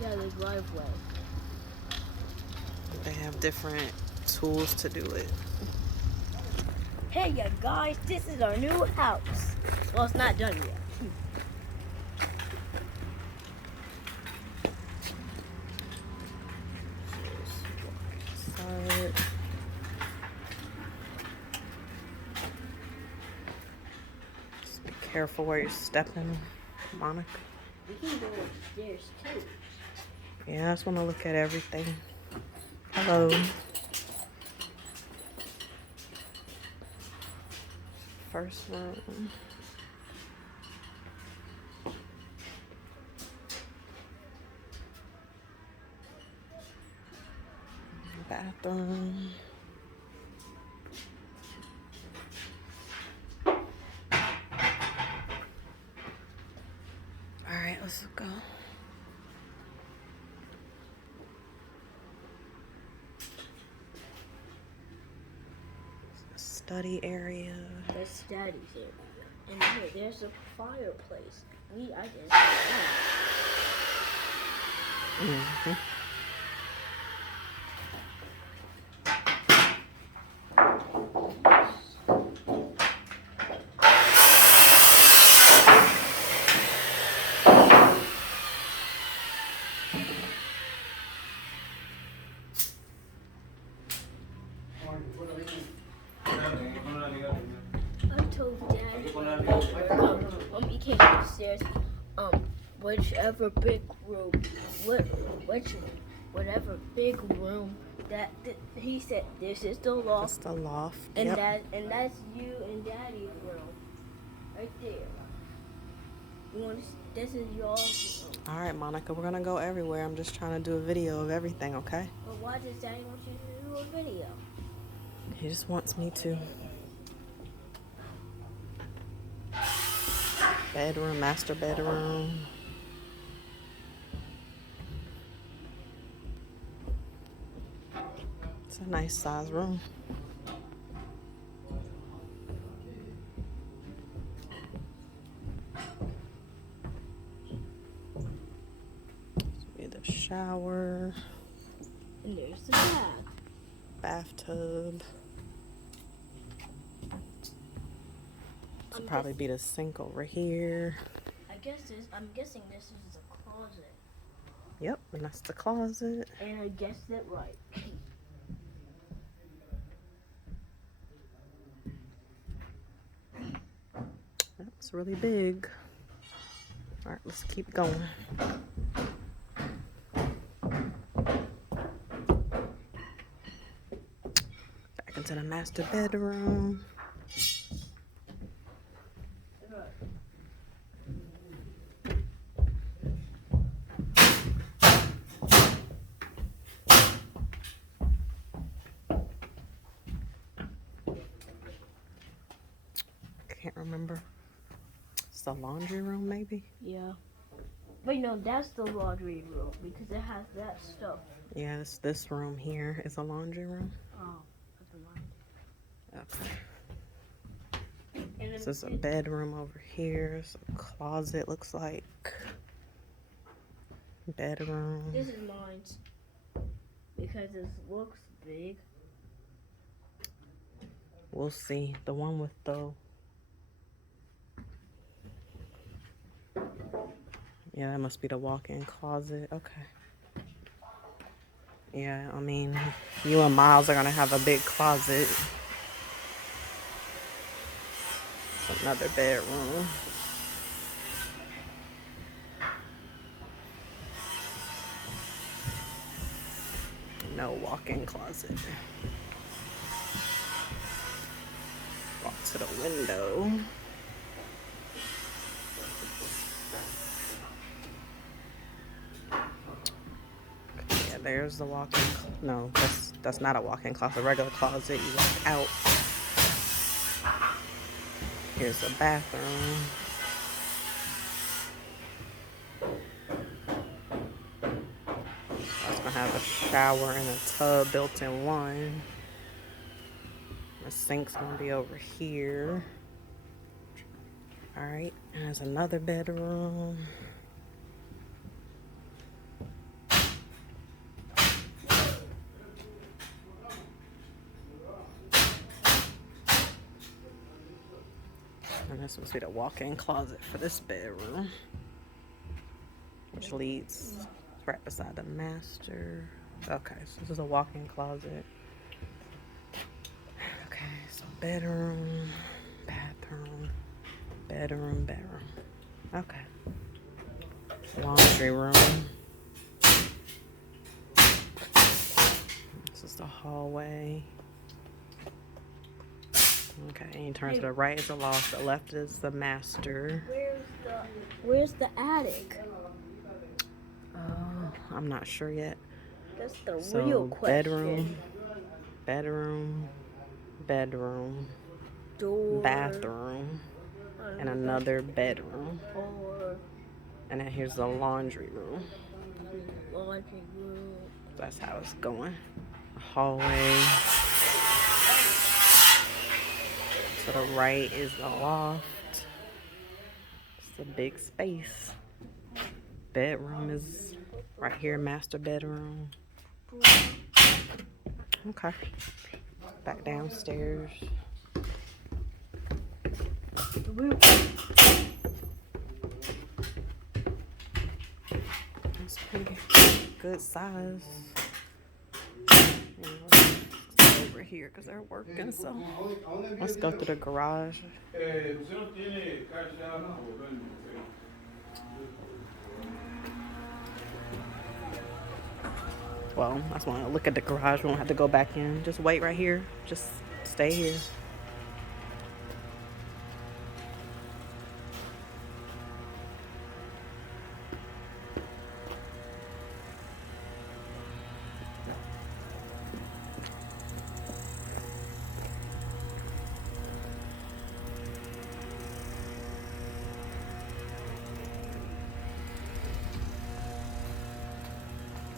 Yeah, the driveway. They have different tools to do it. Hey, you guys, this is our new house. Well, it's not done yet. Side. Just be careful where you're stepping, Monica. We can go upstairs too. Yeah, I just want to look at everything. Hello. First room. Bathroom. All right, let's go. Study area. The studies area. And here, there's a fireplace. I can see that. Mm-hmm. I told Daddy when we came upstairs, whichever big room, whatever big room that he said this is the loft. That's the loft. And yep. that's you and Daddy's room, right there. This is your room. All right, Monica, we're gonna go everywhere. I'm just trying to do a video of everything, okay? But why does Daddy want you to do a video? He just wants me to. Bedroom, master bedroom. It's a nice size room. This will be the shower. And there's the bath. Bathtub. This will probably be the sink over here. I'm guessing this is a closet. Yep, and that's the closet. And I guessed it right. That's really big. All right, let's keep going. Back into the master bedroom. Can't remember. It's the laundry room, maybe? Yeah. Wait, no, that's the laundry room because it has that stuff. Yeah, this room here is a laundry room. Oh, that's a laundry. Okay. And This is a bedroom over here. It's a closet, looks like. Bedroom. This is mine because it looks big. We'll see. The one with the... Yeah, that must be the walk-in closet. Okay. Yeah, I mean, you and Miles are going to have a big closet. Another bedroom. No walk-in closet. Walk to the window. Yeah, there's the walk-in. No, that's not a walk-in closet. A regular closet. You walk out. Here's the bathroom. It's gonna have a shower and a tub built in one. The sink's gonna be over here. All right, and there's another bedroom. And this must be the walk-in closet for this bedroom, which leads right beside the master. Okay, so this is a walk-in closet. Okay, so bedroom, bathroom, bedroom. Okay. Laundry room. This is the hallway. Okay, and you turn to the right is the loft, the left is the master. Where's the attic? I'm not sure yet. That's the So real question. bedroom, Door. bathroom, and another bedroom. Or And then here's the laundry room. laundry room. That's how it's going. Hallway. To the right is the loft. It's a big space. Bedroom is right here, master bedroom. Okay. Back downstairs. It's pretty good size. Over here because they're working, so let's go through the garage. Well, I just want to look at the garage. We won't have to go back in. Just wait right here. Just stay here.